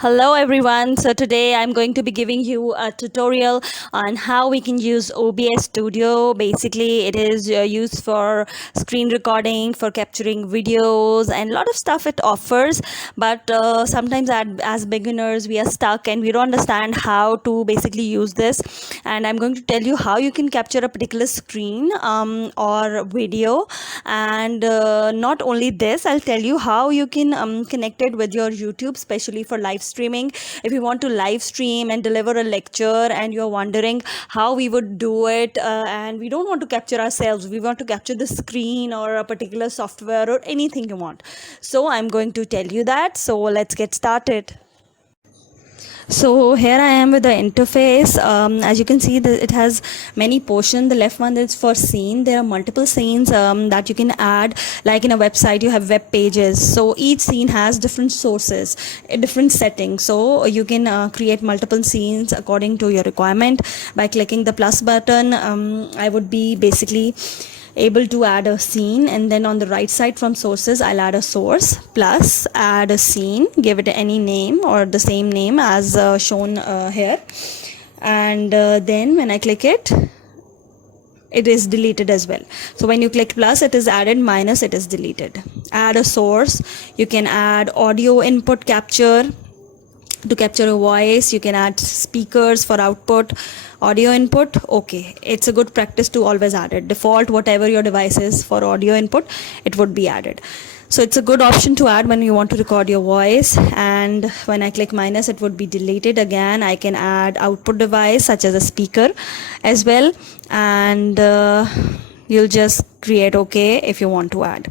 Hello everyone. So today I'm going to be giving you a tutorial on how we can use OBS Studio. Basically, it is used for screen recording, for capturing videos, and a lot of stuff it offers. But sometimes as beginners, we are stuck and we don't understand how to basically use this. And I'm going to tell you how you can capture a particular screen or video. And not only this, I'll tell you how you can connect it with your YouTube, especially for live streaming. If you want to live stream and deliver a lecture and you're wondering how we would do it, and we don't want to capture ourselves, we want to capture the screen or a particular software or anything you want. So I'm going to tell you that. So let's get started. So here I am with the interface. As you can see, it has many portions. The left one is for scene. There are multiple scenes that you can add. Like in a website, you have web pages. So each scene has different sources, different settings. So you can create multiple scenes according to your requirement. By clicking the plus button, I would be basically able to add a scene, and then on the right side from sources I'll add a source plus add a scene, give it any name or the same name as shown here, and then when I click it, it is deleted as well. So when you click plus, it is added, minus, it is deleted. Add a source. You can add audio input capture to capture a voice. You can add speakers for output, audio input. Okay, it's a good practice to always add it. Default, whatever your device is for audio input, it would be added. So it's a good option to add when you want to record your voice. And when I click minus, it would be deleted again. I can add output device such as a speaker as well, and you'll just create OK if you want to add.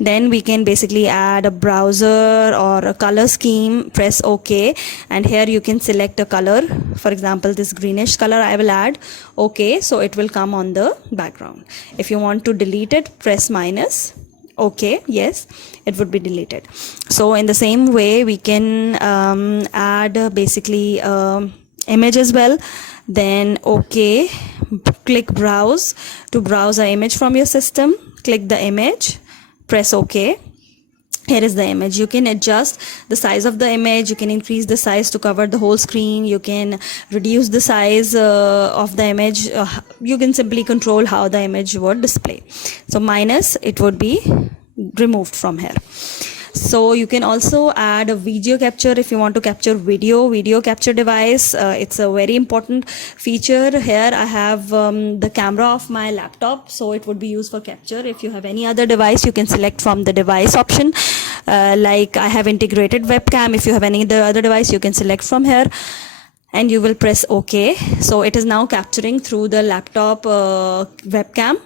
Then we can basically add a browser or a color scheme. Press OK, and here you can select a color. For example, this greenish color I will add. OK, so it will come on the background. If you want to delete it, press minus. Okay, yes, it would be deleted. So in the same way, we can add basically image as well. Then okay, click browse to browse an image from your system. Click the image, press OK. Here is the image. You can adjust the size of the image. You can increase the size to cover the whole screen. You can reduce the size of the image. You can simply control how the image would display. So minus, it would be removed from here. So you can also add a video capture if you want to capture video capture device. It's a very important feature. Here I have the camera of my laptop, so it would be used for capture. If you have any other device, you can select from the device option. Like I have integrated webcam. If you have any other device, you can select from here, and you will press OK. So it is now capturing through the laptop webcam.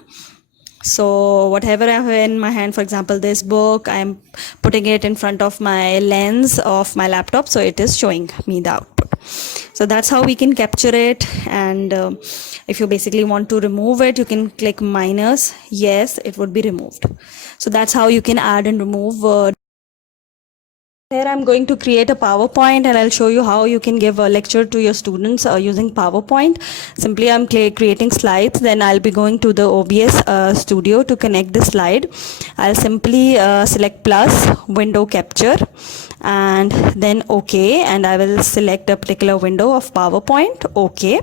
So whatever I have in my hand, for example this book, I'm putting it in front of my lens of my laptop, so it is showing me the output. So that's how we can capture it. And if you basically want to remove it, you can click minus. Yes, it would be removed. So that's how you can add and remove. Here I'm going to create a PowerPoint, and I'll show you how you can give a lecture to your students using PowerPoint. Simply I'm creating slides, then I'll be going to the OBS studio to connect the slide. I'll simply select plus window capture and then OK, and I will select a particular window of PowerPoint. OK.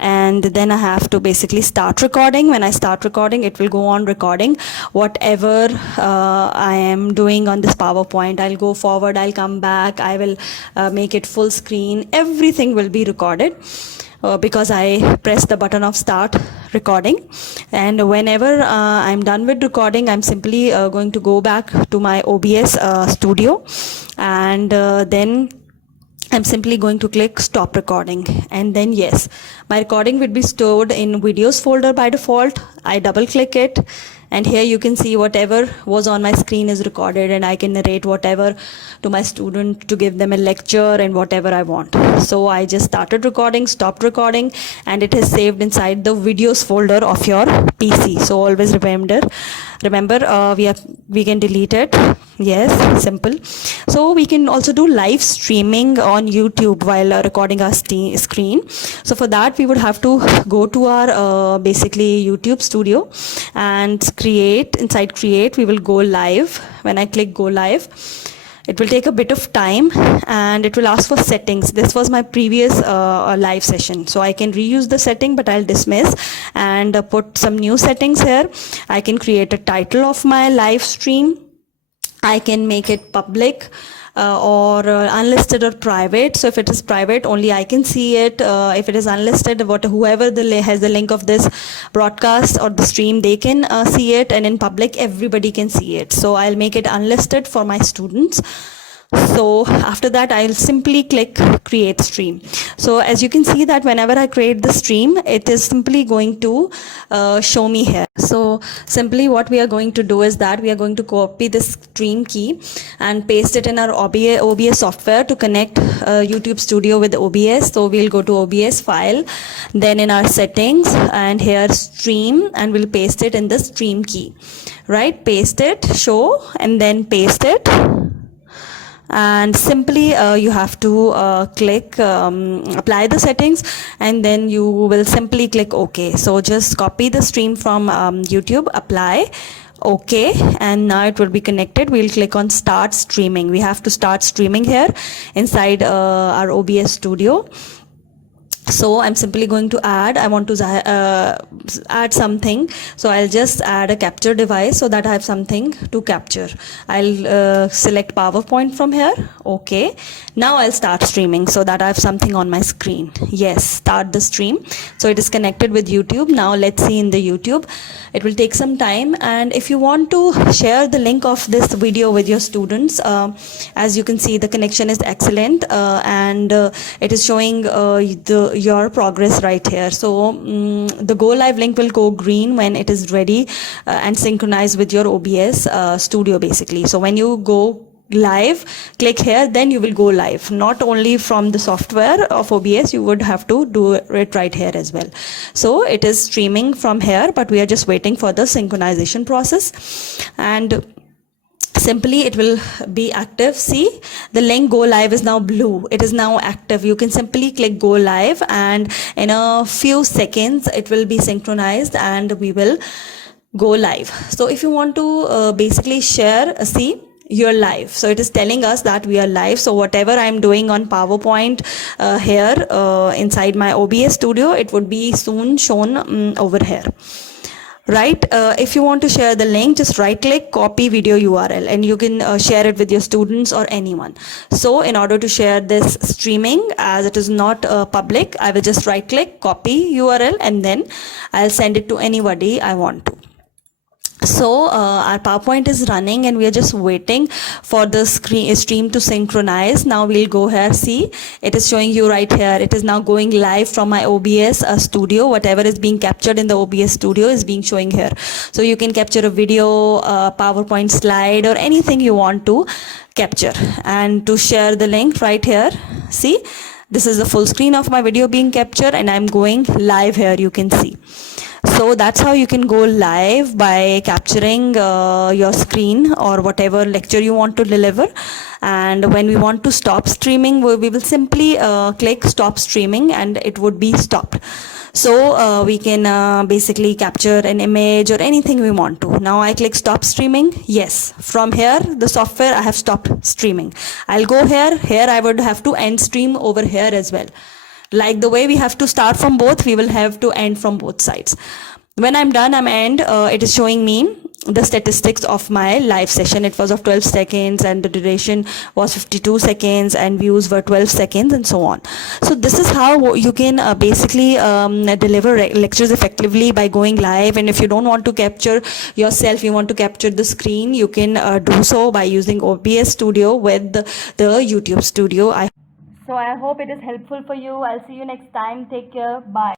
And then I have to basically start recording. When I start recording, it will go on recording whatever I am doing on this PowerPoint. I'll go forward, I'll come back, I will make it full screen. Everything will be recorded because I press the button of start recording. And whenever I'm done with recording, I'm simply going to go back to my OBS studio, and then I'm simply going to click stop recording, and then yes, my recording will be stored in videos folder by default. I double click it, and here you can see whatever was on my screen is recorded, and I can narrate whatever to my student to give them a lecture and whatever I want. So I just started recording, stopped recording, and it is saved inside the videos folder of your PC. So always remember we can delete it. Yes, simple. So we can also do live streaming on YouTube while recording our screen. So for that, we would have to go to our basically YouTube studio and inside create we will go live. When I click go live, It will take a bit of time and it will ask for settings. This was my previous live session, so I can reuse the setting, but I'll dismiss and put some new settings here. I can create a title of my live stream. I can make it public or unlisted or private. So if it is private, only I can see it. If it is unlisted, whoever has the link of this broadcast or the stream, they can see it, and in public everybody can see it. So I'll make it unlisted for my students. So after that, I'll simply click create stream. So as you can see that whenever I create the stream, it is simply going to show me here. So simply what we are going to do is that we are going to copy this stream key and paste it in our OBS software to connect YouTube Studio with OBS. So we'll go to OBS file, then in our settings, and here stream, and we'll paste it in the stream key, right? Paste it, show, and then paste it. And simply you have to click apply the settings, and then you will simply click OK. So just copy the stream from YouTube, apply, OK, and now it will be connected. We'll click on start streaming. We have to start streaming here inside our OBS Studio. So I'm simply going to add, I want to add something. So I'll just add a capture device so that I have something to capture. I'll select PowerPoint from here. Okay. Now I'll start streaming so that I have something on my screen. Yes, start the stream. So it is connected with YouTube. Now let's see in the YouTube. It will take some time. And if you want to share the link of this video with your students, as you can see, the connection is excellent, and it is showing your progress right here. So the go live link will go green when it is ready and synchronized with your OBS Studio basically. So when you go live, click here, then you will go live. Not only from the software of OBS, you would have to do it right here as well. So it is streaming from here, but we are just waiting for the synchronization process, and simply it will be active. See, the link go live is now blue. It is now active. You can simply click go live, and in a few seconds it will be synchronized and we will go live. So if you want to basically share, see, you're live. So it is telling us that we are live. So whatever I'm doing on PowerPoint here inside my OBS Studio, it would be soon shown over here. Right, if you want to share the link, just right click, copy video URL, and you can share it with your students or anyone. So in order to share this streaming, as it is not public, I will just right click, copy URL, and then I'll send it to anybody I want to. So our PowerPoint is running and we are just waiting for the stream to synchronize. Now we'll go here. See, it is showing you right here. It is now going live from my OBS Studio. Whatever is being captured in the OBS Studio is being showing here. So you can capture a video, PowerPoint slide, or anything you want to capture. And to share the link right here, see, this is the full screen of my video being captured and I'm going live here, you can see. So that's how you can go live, by capturing your screen or whatever lecture you want to deliver. And when we want to stop streaming, we will simply click stop streaming and it would be stopped. So we can basically capture an image or anything we want to. Now I click stop streaming. Yes, from here the software, I have stopped streaming. I'll go here I would have to end stream over here as well. Like the way we have to start from both, we will have to end from both sides. When I'm done, it is showing me the statistics of my live session. It was of 12 seconds and the duration was 52 seconds and views were 12 seconds and so on. So this is how you can basically deliver lectures effectively, by going live. And if you don't want to capture yourself, you want to capture the screen, you can do so by using OBS Studio with the YouTube Studio. So I hope it is helpful for you. I'll see you next time. Take care. Bye.